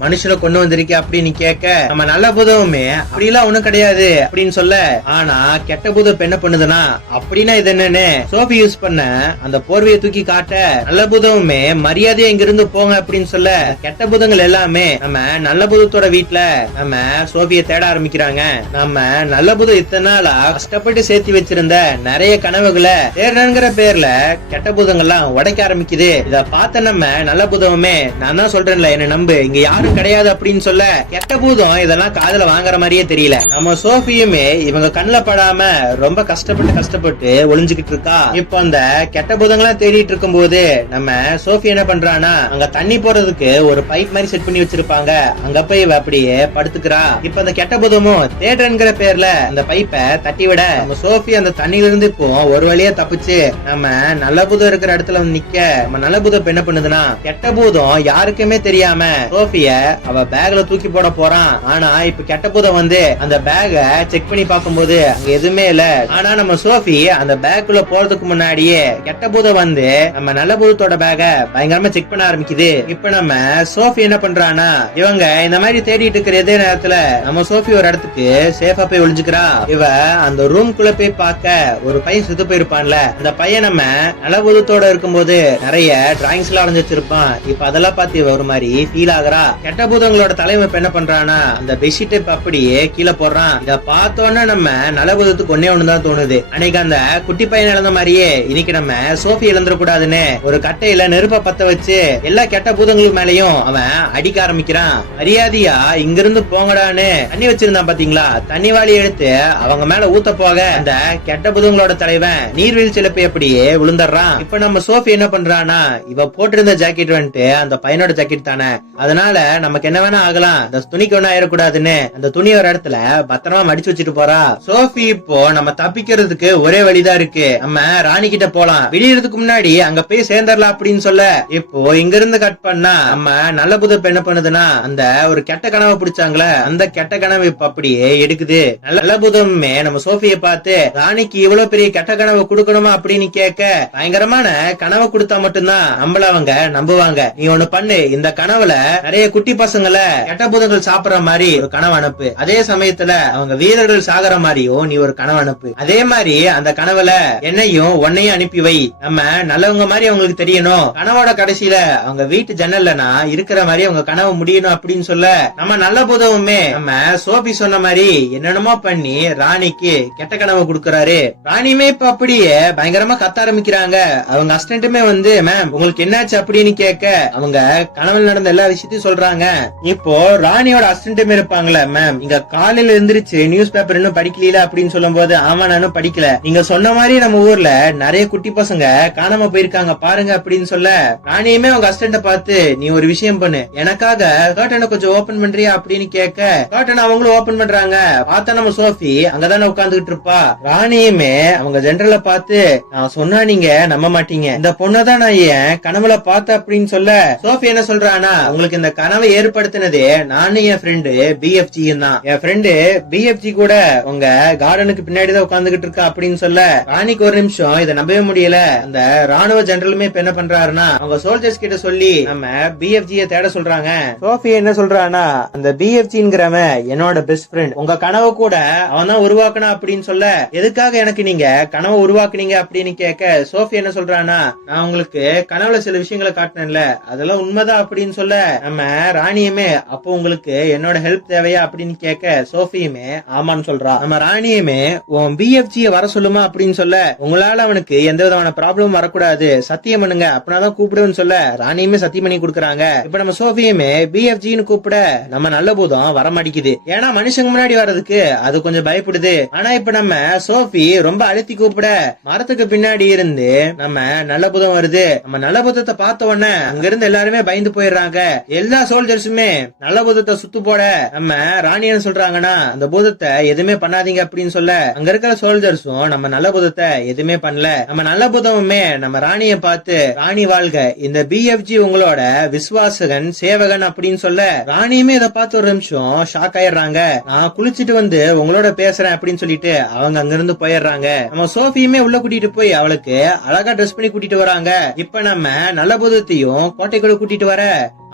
மனுஷனை கொண்டு வந்திருக்க அப்படின்னு கேட்க, நம்ம நல்ல பூதமுமே அப்படிலாம் ஒண்ணும் கிடையாது அப்படின்னு சொல்ல, ஆனா கெட்ட பூதம் என்ன பண்ணுதுன்னா, அப்படின்னா இது என்னன்னு சோஃபி யூஸ் பண்ண அந்த போர்வையை தூக்கி காட்ட, நல்ல பூதமுமே மரியாதையா இங்கிருந்து போங்க அப்படின்னு சொல்ல, கெட்ட பூதங்கள் எல்லாமே நம்ம நல்ல பூதத்தோட வீட்டுல நம்ம சோஃபியை தேட ஆரம்பிக்கிறாங்க. நம்ம நல்ல பூதம் இத்தனை நாளா கஷ்டப்பட்டு சேர்த்து வச்சிருந்த நிறைய கனவுகளை தேடுறங்கிற பேர்ல கெட்ட பூதங்கள்லாம் உடைக்க ஆரம்பிக்குது. இத பார்த்த நம்ம நல்ல பூதமுமே, நான் தான் சொல்றேன்ல என்ன நம்பு, இங்க யாரும் கிடையாது அப்படின்னு சொல்ல, கெட்ட பூதம் இதெல்லாம் காதுல வாங்குற மாதிரியே தெரியல. நம்ம சோஃபியுமே இவங்க கண்ணுல படாம ரொம்ப கஷ்டப்பட்டு ஒளிஞ்சுக்கிட்டு இருக்கா. இப்ப அந்த கெட்ட பூதங்களாம் தேடிட்டு இருக்கும் போது நம்ம சோஃபி என்ன பண்றானா, அங்க தண்ணி போறதுக்கு ஒரு பைப் மாதிரி செட் பண்ணி வச்சிருப்பாங்க, அங்க போய் அப்படியே படுத்துக்கிறா. இப்ப அந்த கெட்ட பூதமும் தேடுறங்கிற பேர்ல அந்த பைப்பை தட்டி விட, நம்ம சோஃபி அந்த தண்ணியில இருந்து இப்போ ஒரு வழியா தப்பிச்சு நம்ம நல்ல பூதம் இருக்கிற இடத்துல வந்து நிக்க, நம்ம நல்ல பூதம் என்ன பண்ணுதுன்னா, கெட்ட பூதம் யாருக்குமே தெரியாம சோஃபிய அவ பேக்ல தூக்கி போட போறான். ஆனா இப்ப கெட்ட பூதம் வந்து அந்த பேக செக் பண்ணி பார்க்கும்போது அங்க எதுவுமே இல்ல. ஆனா நம்ம சோஃபி அந்த பேக்குள்ள போறதுக்கு முன்னாடியே கெட்ட பூதம் வந்து நம்ம நல்ல பூதத்தோட பேக பயங்கரமா செக் பண்ண ஆரம்பிக்குது. இப்ப நம்ம சோஃபி என்ன பண்றானா, இவங்க இந்த மாதிரி தேடிட்டு இருக்கிற இதே நேரத்துல நம்ம சோஃபி ஒரு இடத்துக்கு சேஃபா போய் ஒளிஞ்சுக்கிறா. இவ அந்த ரூம்குள்ள போய் பார்க்க ஒரு பையன் சுத்து போயிருப்பான்ல, அந்த பையன் நம்ம நலபூதத்தோட இருக்கும்போது நிறைய டிராயிங்ஸ் எல்லாம் வரைஞ்சு வச்சிருப்பான். இப்ப அதெல்லாம் பார்த்து இவ ஒரு மாதிரி ஃபீல் ஆகுறா. கெட்ட பூதங்களோட தலைமை இப்ப என்ன பண்றானா, அந்த பெட்ஷீட் அப்படியே கீழே போடுறான். இத பார்த்தோன்னா நம்ம நலபூதத்துக்கு ஒன்னே ஒண்ணுதான் தோணுது, அன்னைக்கு அந்த குட்டி பையன் இழந்த மாதிரியே இன்னைக்கு நம்ம சோஃபி இழந்துடக்கூடாதுன்னு ஒரு கட்டையில நெருப்ப பத்த வச்சு எல்லா கெட்ட பூதங்களுக்கு மேலயும் அவன் அடிக்க ஆரம்பிக்கிறான். மரியாதையா இங்கிருந்து போங்கடான்னு தண்ணி வச்சிருந்தான் பாத்தீங்களா, தண்ணி வாளி எடுத்து அவங்க மேல ஊத்த போக அந்த கெட்ட பூதங்களோட தலைவன் நீர்வீழ்ச்சியில போய் அப்படியே விழுந்துடுறான். இப்ப நம்ம சோஃபி என்ன பண்றானா, இவ போட்டிருந்த ஜாக்கெட் வந்துட்டு அந்த பையனோட ஜாக்கெட் தானே, அதனால நமக்கு என்ன வேணா ஆகலாம், அந்த துணிக்கு ஒன்னும் ஆயிடக்கூடாதுன்னு அந்த துணி ஒரு இடத்துல பத்திரமா மடிச்சு வச்சுட்டு போறா. சோஃபி இப்போ நம்ம தப்பிக்கிறதுக்கு ஒரே வழிதான் இருக்கு, நம்ம ராணி கிட்ட போலாம், விடியறதுக்கு முன்னாடி அங்க போய் சேர்ந்துடலாம் அப்படின்னு சொல்ல, இப்போ இங்க இருந்து கட் பண்ணா நம்ம நல்ல புதப்பு என்ன பண்ணுதுன்னா, அந்த ஒரு கெட்ட கனவை பிடிச்சாங்களே அந்த கெட்ட கனவு இப்ப அப்படியே எடுக்குது. நல்ல புதமே நம்ம சோஃபியை பார்த்து, ராணிக்கு இவ்வளவு பெரிய கெட்ட கனவு கொடுக்கணுமா அப்படின்னு கேட்க, பயங்கரமான கனவை கொடுத்தா மட்டும்தான் நம்மள அவங்க நம்புவாங்க, நீ ஒண்ணு பண்ணு, இந்த கனவுல நிறைய குட்டி பசங்களை கெட்ட பூதங்கள் சாப்பிடுற மாதிரி ஒரு கனவு அனுப்பு, அதே சமயத்துல அவங்க வீரர்கள் சாகர மாதிரியும் நீ ஒரு கனவு அனுப்பு, அதே மாதிரி அந்த கனவுல என்னையும் உன்னையும் அனுப்பி வை, நம்ம நல்லவங்க மாதிரி அவங்களுக்கு தெரியணும், கனவோட கடைசியில அவங்க வீட்டு ஜன்னல்ல நான் இருக்கிற மாதிரி அவங்க கனவு முடியணும் அப்படின்னு சொல்ல, நம்ம நல்ல பூதமுமே நம்ம சோபி சொன்ன மாதிரி என்னென்னமோ பண்ணி ராணிக்கு கெட்ட கனவு கொடுக்கறாரு. ராணியுமே இப்ப அப்படியே பயங்கரமா கத்த ஆரம்பிக்கிறாங்க. அவங்க அசிஸ்டன்ட்டுமே வந்து, மேம் உங்களுக்கு என்னாச்சு அப்படின்னு கேட்க, அவங்க கனவுல நடந்த எல்லா விஷயத்தையும் சொல்றாங்க. இப்போ ராணியோட அசிஸ்டன்ட்டுமே இருப்பாங்களே, மேம் இங்க காலையில எந்திரிச்சு நியூஸ் பேப்பர் இன்னும் படிக்கல அப்படின்னு சொல்லும் போது, ஆமா நானும் படிக்கல, நீங்க சொன்ன மாதிரி நம்ம ஊர்ல நிறைய குட்டி பசங்க காணாம போயிருக்காங்க பாருங்க அப்படின்னு சொல்ல, ராணியுமே அவங்க அசிஸ்டன்ட பார்த்து, நீ ஒரு விஷயம் பண்ணு, எனக்காக கர்ட்டனை கொஞ்சம் ஓபன் பண்றியா அப்படின்னு கேட்க, கர்ட்டனை அவங்களும் ஓபன் பண்றாங்க. பார்த்தா நம்ம சோஃபி அங்கதானே உட்கார்ந்துகிட்டு இருப்பா. ராணியுமே அவங்க ஜெனரல பார்த்து, நான் சொன்னா நீங்க நம்ப மாட்டீங்க, இந்த பொண்ணதான் நான் என் கனவுல பார்த்த அப்படின்னு சொல்ல, சோஃபி என்ன சொல்றானா, உங்களுக்கு இந்த கனவை ஏற்படுத்தினதே நானும் என் ஃப்ரெண்டு BFG தான், என் ஃப்ரெண்டு BFG கூட உங்க கார்டனுக்கு பின்னாடிதான் உட்கார்ந்துகிட்டு இருக்கா அப்படின்னு சொல்ல, ராணிக்கு ஒரு நிமிஷம் இதை நம்பவே முடியல. அந்த ராணுவ ஜெனரலுமே இப்ப என்ன பண்றாருன்னா, அவங்க சோல்ஜர்ஸ் கிட்ட சொல்லி நம்ம பிஎஃப்ஜியை தேட சொல்றாங்க. சோஃபி என்ன சொல்றானா, அந்த பிஎஃப்ஜிங்கிறவன் என்னோட பெஸ்ட் ஃப்ரெண்ட், உங்க கனவு கூட அவன் தான் உருவாக்கணும் அப்படின்னு சொல்ல, எதுக்காக எனக்கு நீங்க கனவை உருவாக்குனீங்க அப்படின்னு கேட்க சோஃபி என்ன சொல்றானா, நான் உங்களுக்கு கனவுல சில விஷயங்களை காட்டினேன்ல அதெல்லாம் உண்மைதான் அப்படின்னு சொல்ல, நம்ம ராணியுமே அப்போ உங்களுக்கு என்னோட ஹெல்ப் தேவையா அப்படின்னு கேட்க சோஃபியுமே ஆமான்னு சொல்றா. நம்ம ராணியுமே உன் பிஎஃப்ஜியை வர சொல்லுமா அப்படின்னு சொல்ல, உங்களால அவனுக்கு எந்த விதமான ப்ராப்ளம் வரக்கூடாது சத்தியம் பண்ணுங்க அப்படின்னாதான் கூப்பிடுன்னு சொல்ல ராணியுமே சத்தியம் பண்ணி கொடுக்குறாங்க. இப்ப நம்ம சோஃபியுமே பிஎஃப்ஜின்னு கூப்பிட நம்ம நல்ல பூதம் வர மாட்டேங்குது. ஏன்னா மனுஷங்க முன்னாடி வர்றதுக்கு அது கொஞ்சம் பயப்படுது. ஆனா இப்ப நம்ம சோஃபி ரொம்ப அழுத்தி கூப்பிட மரத்துக்கு பின்னாடி இருந்து நம்ம நல்ல பூதம் வருது. நம்ம நல்ல பூதத்தை பார்த்த உடனே அங்க இருந்து எல்லாருமே பயந்து போயிடுறாங்க. எல்லா சோல்ஜர்ஸுமே நல்ல பூதத்தை சுத்து போட நம்ம ராணியன்னு சொல்றாங்கன்னா அந்த பூதத்தை எதுவுமே பண்ணாதீங்க அப்படின்னு சொல்ல, அங்க இருக்கிற சோல்ஜர்ஸும் நம்ம நல்ல பூதத்தை எதுவுமே பண்ணல. நம்ம நல்ல பூதமுமே நம்ம ராணியை பார்த்து ராணி வாழ்க, இந்த பிஎஃப்ஜி உங்களோட விசுவாசகன் சேவகன் அப்படின்னு சொல்ல, ராணியுமே இதை பார்த்து ஒரு நிமிஷம் ஷாக் ஆயிடுறாங்க. நான் குளிச்சுட்டு வந்து உங்களோட பேசுறேன் அப்படின்னு சொல்லிட்டு அவங்க அங்க இருந்து போயிடுறாங்க. நம்ம சோஃபியுமே உள்ள கூட்டிட்டு போய் அவளுக்கு அழகா ட்ரெஸ் பண்ணி கூட்டிட்டு வராங்க. இப்ப நம்ம நல்ல பூதத்தையும் கோட்டைக்குள்ள கூட்டிட்டு வர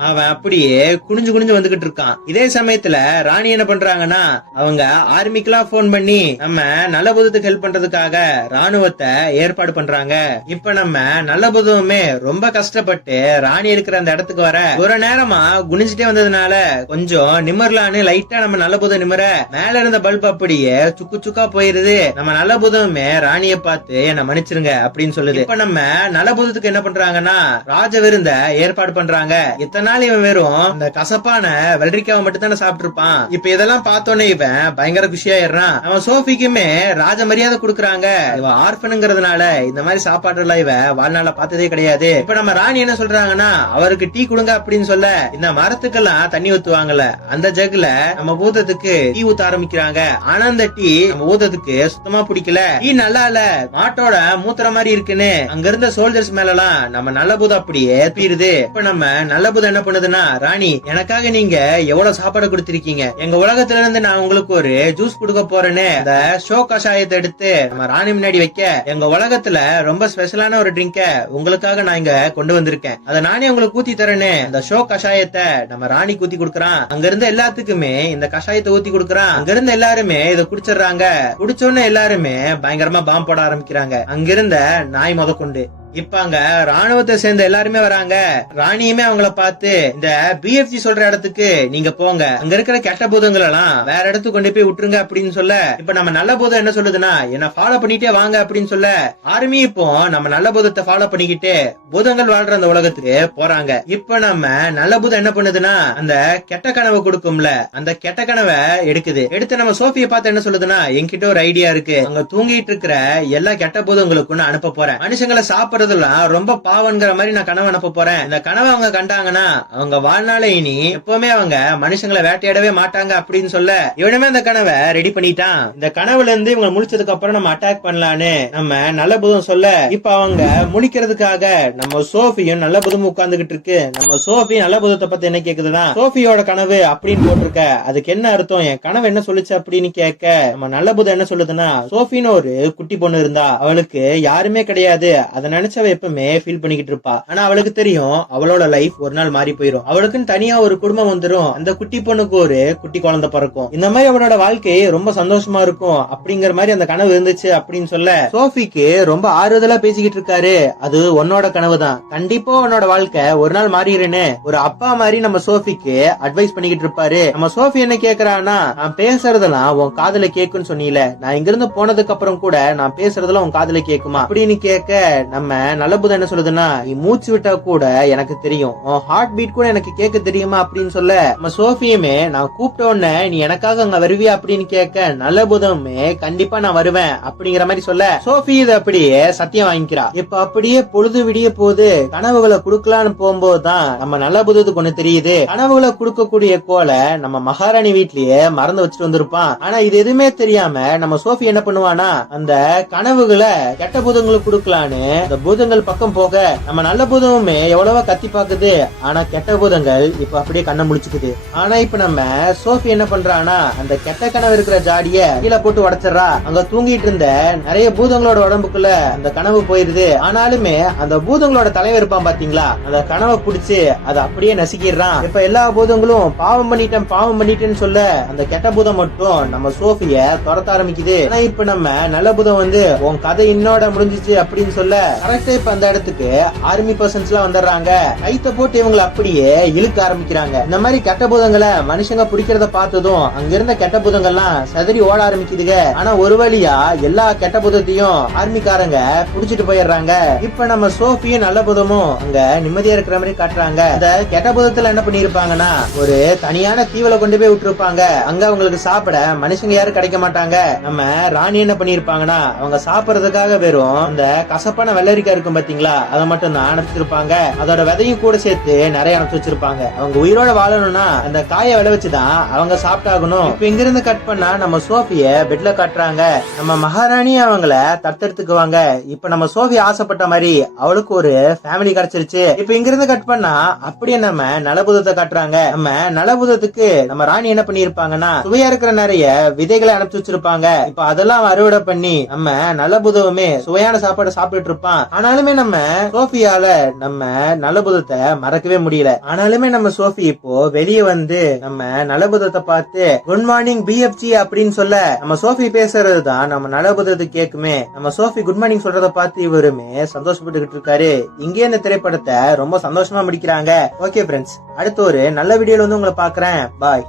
அவன் அப்படியே குனிஞ்சு குனிஞ்சு வந்துகிட்டு இருக்கான். இதே சமயத்துல ராணி என்ன பண்றாங்கன்னா, அவங்க ஆர்மிக்கெல்லாம் போன் பண்ணி நம்ம நல்ல பூதத்துக்கு ஹெல்ப் பண்றதுக்காக ராணுவத்தை ஏற்பாடு பண்றாங்க. இப்ப நம்ம நல்ல பூதமுமே ரொம்ப கஷ்டப்பட்டு ராணி இருக்கிற அந்த இடத்துக்கு வர ஒரு நேரமா குனிஞ்சிட்டே வந்ததுனால கொஞ்சம் நிம்மர்லான்னு லைட்டா நம்ம நல்ல பூதம் நிம்மர மேல இருந்த பல்ப் அப்படியே சுக்கு சுக்கா போயிருது. நம்ம நல்ல பூதமுமே ராணிய பார்த்து என்ன மன்னிச்சிருங்க அப்படின்னு சொல்லுது. இப்ப நம்ம நல்ல பூதத்துக்கு என்ன பண்றாங்கன்னா ராஜ விருந்த ஏற்பாடு பண்றாங்க. இத்தனை நாள் இவன் வெறும் இந்த கசப்பான வெள்ளரிக்காவை மட்டும் தானே சாப்பிட்டு இருப்பான். இப்ப இதெல்லாம் பார்த்தோன்னே இவன் பயங்கர குஷியாயிடுறான். அவன் சோஃபிக்குமே ராஜ மரியாதை கொடுக்கறாங்க. இவன் ஆர்ஃபனுங்கிறதுனால இந்த மாதிரி சாப்பாடு எல்லாம் இவ வாழ்நாள பார்த்ததே கிடையாது. இப்ப நம்ம ராணி என்ன சொல்றாங்கன்னா, அவருக்கு டீ கொடுங்க அப்படின்னு சொல்ல, இந்த மரத்துக்கெல்லாம் தண்ணி ஊத்துவாங்கல்ல அந்த ஜக்ல நம்ம பூதத்துக்கு டீ ஊத்த ஆரம்பிக்கிறாங்க. ஆனா அந்த டீ நம்ம பூதத்துக்கு சுத்தமா பிடிக்கல. டீ நல்லா இல்ல, மாட்டோட மூத்திர மாதிரி இருக்குன்னு அங்க இருந்த சோல்ஜர்ஸ் மேல எல்லாம் நம்ம நல்ல பூதம் அப்படியே பீருது. இப்ப நம்ம நல்ல பூதம் என்ன பண்ணுதுன்னா, ராணி எனக்காக நீங்க எவ்வளவு சாப்பாடு கொடுத்திருக்கீங்க, எங்க உலகத்துல இருந்து நான் உங்களுக்கு ஒரு ஜூஸ் கொடுக்க போறேன்னு அந்த ஷோ கஷாயத்தை எடுத்து நம்ம ராணி முன்னாடி வைக்க, எங்க உலகத்துல ரொம்ப ஸ்பெஷலான ஒரு ட்ரிங்க உங்களுக்காக நான் இங்க கொண்டு வந்திருக்கேன், அதை நானே உங்களுக்கு ஊத்தி தரேன்னு அந்த ஷோ கஷாயத்தை நம்ம ராணி ஊத்தி கொடுக்கறான். அங்க இருந்த எல்லாத்துக்குமே இந்த கஷாயத்தை ஊத்தி கொடுக்கறான். அங்க இருந்த எல்லாருமே இதை குடிச்சிடுறாங்க. குடிச்சோன்னு எல்லாருமே பயங்கரமா பாம்பு போட ஆரம்பிக்கிறாங்க, அங்கிருந்த நாய் முதற்கொண்டு. இப்ப அங்க ராணுவத்தை சேர்ந்த எல்லாருமே வராங்க. ராணியுமே அவங்கள பார்த்து, இந்த பிஎஃப்ஜி சொல்ற இடத்துக்கு நீங்க போங்க, அங்க இருக்கிற கெட்ட பூதங்கள் எல்லாம் வேற இடத்துக்கு கொண்டு போய் விட்டுருங்க அப்படின்னு சொல்ல, இப்ப நம்ம நல்ல பூதம் என்ன சொல்லுதுன்னா, என்ன ஃபாலோ பண்ணிட்டே வாங்க அப்படின்னு சொல்ல, ஆர்மி இப்போ நம்ம நல்ல பூதத்தை ஃபாலோ பண்ணிக்கிட்டு பூதங்கள் வாழ்ற அந்த உலகத்துக்கு போறாங்க. இப்ப நம்ம நல்ல பூதம் என்ன பண்ணுதுன்னா, அந்த கெட்ட கனவை கொடுக்கும்ல அந்த கெட்ட கனவை எடுக்குது. எடுத்து நம்ம சோஃபியை பார்த்து என்ன சொல்லுதுன்னா, என்கிட்ட ஒரு ஐடியா இருக்கு, அங்க தூங்கிட்டு இருக்கிற எல்லா கெட்ட பூதங்களுக்கும் நான் அனுப்ப போறேன், மனுஷங்களை சாப்பிட ரொம்ப பாவங்கிற மாதிரி நான் கனவு அனுப்ப போறேன். இந்த கனவை அவங்க கண்டாங்கன்னா அவங்க வாழ்நாள இனி எப்பவுமே அவங்க மனுஷங்களை வேட்டையாடவே மாட்டாங்க அப்படின்னு சொல்ல, இவனுமே அந்த கனவை ரெடி பண்ணிட்டான். இந்த கனவுல இருந்து இவங்க முழிச்சதுக்கு அப்புறம் நம்ம அட்டாக் பண்ணலான்னு நம்ம நல்ல பூதம் சொல்ல, இப்ப அவங்க முழிக்கிறதுக்காக நம்ம சோஃபியும் நல்ல பூதம் உட்கார்ந்துகிட்டு இருக்கு. நம்ம சோஃபி நல்ல பூதத்தை பத்தி என்ன கேக்குதுன்னா, சோஃபியோட கனவு அப்படின்னு போட்டிருக்க, அதுக்கு என்ன அர்த்தம், என் கனவு என்ன சொல்லுச்சு அப்படின்னு கேட்க, நம்ம நல்ல பூதம் என்ன சொல்லுதுன்னா, சோஃபின்னு ஒரு குட்டி பொண்ணு இருந்தா, அவளுக்கு யாருமே கிடையாது, அதை நினைச்ச எப்பவுமே ஃபீல் பண்ணிக்கிட்டு இருப்பா. ஆனா அவளுக்கு தெரியும் அவளோட லைஃப் ஒரு நாள் மாறி போயிடும், அவளுக்குன்னு தனியா ஒரு குடும்பம் வந்துரும், அந்த குட்டி பொண்ணுக்கு ஒரு குட்டி குழந்தை பிறக்கும், இந்த மாதிரி அவளோட வாழ்க்கை ரொம்ப சந்தோஷமா இருக்கும் அப்படிங்கிற மாதிரி அந்த கனவு இருந்துச்சு அப்படின்னு சொல்ல, சோஃபிக்கு ரொம்ப ஆறுதலா பேசிக்கிட்டு இருக்காரு. அது உன்னோட கனவு தான், கண்டிப்பா உன்னோட வாழ்க்கை ஒரு நாள் மாறிடுன்னு ஒரு அப்பா மாதிரி நம்ம சோஃபிக்கு அட்வைஸ் பண்ணிக்கிட்டு இருப்பாரு. நம்ம சோஃபி என்ன கேக்குறான்னா, நான் பேசுறதெல்லாம் உன் காதுல கேக்குன்னு சொன்னீல, நான் இங்க இருந்து போனதுக்கு அப்புறம் கூட நான் பேசுறதெல்லாம் உன் காதுல கேக்குமா அப்படின்னு கேட்க, நம்ம நல்ல பூதம் என்ன சொல்லுதுன்னா, நீ மூச்சு விட்டா கூட எனக்கு தெரியும், ஹார்ட் பீட் கூட எனக்கு கேட்க தெரியுமா அப்படின்னு சொல்ல, நம்ம சோஃபியுமே நான் கூப்பிட்ட உடனே நீ எனக்காக அங்க வருவியா அப்படின்னு கேட்க, நல்ல பூதமே கண்டிப்பா நான் வருவேன் அப்படிங்கிற மாதிரி சொல்ல, சோஃபி இதை அப்படியே சத்தியம் வாங்கிக்கிறா. இப்ப அப்படியே பொழுது விடிய போது கனவுகளை குடுக்கலான்னு போகும்போதுதான் நம்ம நல்ல பூதத்துக்கு ஒண்ணு தெரியுது, கனவுகளை கொடுக்கக்கூடிய கோலை நம்ம மகாராணி வீட்லயே மறந்து வச்சுட்டு வந்திருப்பான். ஆனா இது எதுவுமே தெரியாம நம்ம சோஃபி என்ன பண்ணுவானா, அந்த கனவுகளை கெட்ட பூதங்களுக்கு குடுக்கலான்னு அந்த பூதங்கள் பக்கம் போக நம்ம நல்ல பூதமுமே எவ்வளவோ கத்தி பாக்குது. ஆனா கெட்ட பூதங்கள் இப்ப அப்படியே கண்ணை முழிச்சுக்குது. ஆனா இப்ப நம்ம சோஃபி என்ன பண்றானா அந்த கெட்ட கனவு இருக்கிற ஜாடிய கீழே போட்டு உடைச்சிடறா. அங்க தூங்கிட்டு இருந்த நிறைய பூதங்களோட உடம்புக்குள்ள அந்த கனவு போயிருது. ஆனாலுமே அந்த பூதங்களோட தலைவர் இருப்பான் பாத்தீங்களா, அந்த கனவை புடிச்சு அதை அப்படியே நசுக்கிடுறான். இப்ப எல்லா பூதங்களும் பாவம் பண்ணிட்டேன்னு சொல்ல அந்த கெட்ட பூதம் மட்டும் நம்ம சோஃபிய துரத்த ஆரம்பிக்குது. ஆனா இப்ப நம்ம நல்ல பூதம் வந்து உன் கதை இன்னோட முடிஞ்சிச்சு அப்படின்னு சொல்ல கரெக்டா இப்ப அந்த இடத்துக்கு ஆர்மி பர்சன்ஸ் எல்லாம் வந்துடுறாங்க. கைத்த போட்டு இவங்களை அப்படியே இழுக்க ஆரம்பிக்கிறாங்க. இந்த மாதிரி கெட்ட பூதங்களை மனுஷங்க பிடிக்கிறத பார்த்ததும் அங்க இருந்த கெட்ட பூதங்கள்லாம் சதறி ஓட ஆரம்பிக்குதுங்க. ஆனா ஒரு வழியா எல்லா கெட்ட பூதத்தையும் ஆர்மிக்காரங்க புடிச்சிட்டு போயிடுறாங்க. இப்ப நம்ம சோஃபியும் நல்ல பூதமும் அங்க நிம்மதியா இருக்கிற மாதிரி காட்டுறாங்க. அந்த கெட்ட பூதத்துல என்ன பண்ணிருப்பாங்கன்னா ஒரு தனியான தீவுல கொண்டு போய் விட்டுருப்பாங்க. அங்க அவங்களுக்கு சாப்பிட மனுஷங்க யாரும் கிடைக்க மாட்டாங்க. நம்ம ராணி என்ன பண்ணிருப்பாங்கன்னா அவங்க சாப்பிடறதுக்காக வெறும் அந்த கசப்பான வெள்ளரிக்காய் இருக்கும் பாத்தீங்களா, அதை மட்டும் தான் அனுப்பிச்சிருப்பாங்க. அதோட விதையும் கூட சேர்த்து நிறைய அனுப்பிச்சு வச்சிருப்பாங்க. அவங்க உயிரோட வாழணும்னா அந்த காயை விளை வச்சுதான் அவங்க சாப்பிட்டாகணும். இப்ப இங்க இருந்து கட் பண்ணா நம்ம சோஃபிய பெட்ல காட்டுறாங்க. நம்ம மகாராணி அவங்கள தத்தெடுத்துக்குவாங்க. இப்ப நம்ம சோஃபி ஆசைப்பட்ட மாதிரி அவளுக்கு ஒரு ஃபேமிலி கிடைச்சிருச்சு. இப்ப இங்க இருந்து கட் பண்ணா அப்படியே நம்ம நலபுதத்தை காட்டுறாங்க. நம்ம நலபுதத்துக்கு நம்ம ராணி என்ன பண்ணிருப்பாங்கன்னா சுவையா இருக்கிற நிறைய விதைகளை அனுப்பிச்சு வச்சிருப்பாங்க. இப்ப அதெல்லாம் அறுவடை பண்ணி நம்ம நலபுதவுமே சுவையான சாப்பாடு சாப்பிட்டு இருப்பான். ஆனாலுமே நம்ம சோஃபியால நம்ம நலபுதத்தை மறக்கவே முடியல. ஆனாலுமே நம்ம சோஃபி இப்போ வெளியே வந்து நம்ம நலபுதத்தை பார்த்து குட் மார்னிங் பிஎஃப்ஜி அப்படின்னு சொல்ல நம்ம சோஃபி பேசுறது தான் நம்ம நலபுதத்துக்கு கேக்குமே. நம்ம சோஃபி குட் மார்னிங் சொல்றத பார்த்து இவருமே சந்தோஷப்பட்டுக்கிட்டு இருக்காரு. இங்கே இந்த திரைப்படத்தை ரொம்ப சந்தோஷமா முடிக்கிறாங்க. ஓகே ஃப்ரெண்ட்ஸ், அடுத்த ஒரு நல்ல வீடியோல வந்து உங்களை பாக்குறேன். பாய்.